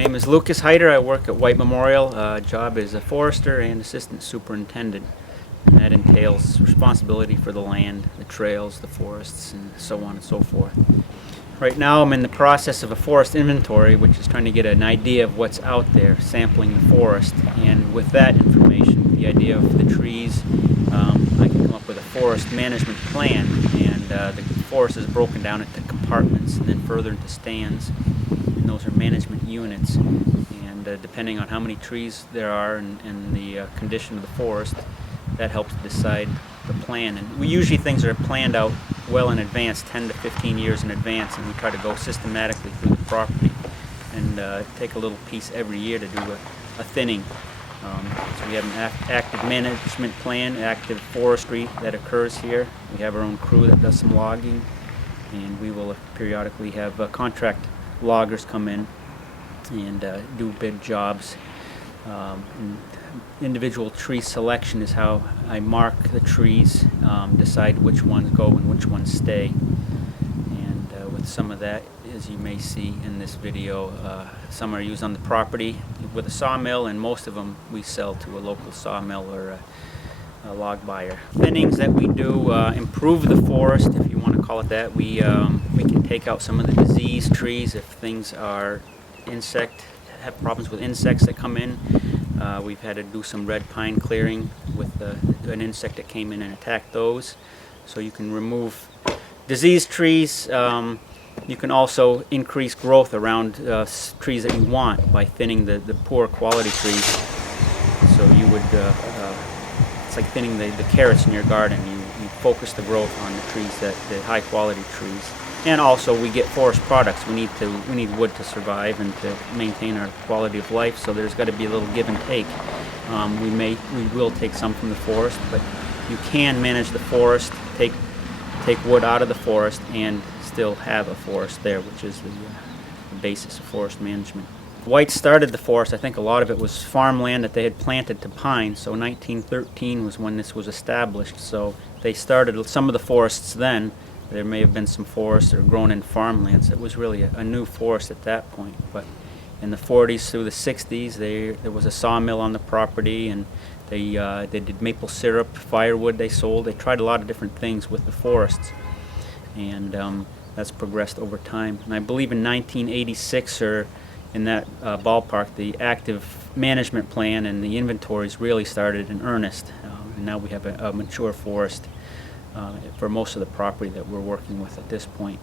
My name is Lukas Hyder. I work at White Memorial. Job is a forester and assistant superintendent. And that entails responsibility for the land, the trails, the forests, and so on and so forth. Right now I'm in the process of a forest inventory, which is trying to get an idea of what's out there, sampling the forest. And with that information, the idea of the trees, I can come up with a forest management plan. And the forest is broken down into compartments and then further into stands. And those are management units. And depending on how many trees there are and the condition of the forest, that helps decide the plan. And usually things are planned out well in advance, 10 to 15 years in advance, and we try to go systematically through the property and take a little piece every year to do a thinning. So we have an active management plan, active forestry that occurs here. We have our own crew that does some logging, and we will periodically have contract loggers come in and do big jobs. Individual tree selection is how I mark the trees, decide which ones go and which ones stay. And with some of that, as you may see in this video, some are used on the property with a sawmill, and most of them we sell to a local sawmill or a log buyer. Thinnings that we do improve the forest, if you want to call it that. We can take out some of the diseased trees if things are have problems with insects that come in. We've had to do some red pine clearing with an insect that came in and attacked those. So you can remove diseased trees. You can also increase growth around trees that you want by thinning the poor quality trees. So you would, it's like thinning the carrots in your garden. You focus the growth on the trees, the high quality trees. And also we get forest products. We need wood to survive and to maintain our quality of life, so there's got to be a little give and take. We will take some from the forest, but you can manage the forest, take wood out of the forest, and still have a forest there, which is the basis of forest management. White started the forest. I think a lot of it was farmland that they had planted to pine, so 1913 was when this was established. So they started some of the forests then. There may have been some forests that were grown in farmlands. It was really a new forest at that point. But in the 40s through the 60s, there was a sawmill on the property, and they did maple syrup, firewood they sold. They tried a lot of different things with the forests, and that's progressed over time. And I believe in 1986 or in that ballpark, the active management plan and the inventories really started in earnest. And now we have a mature forest for most of the property that we're working with at this point.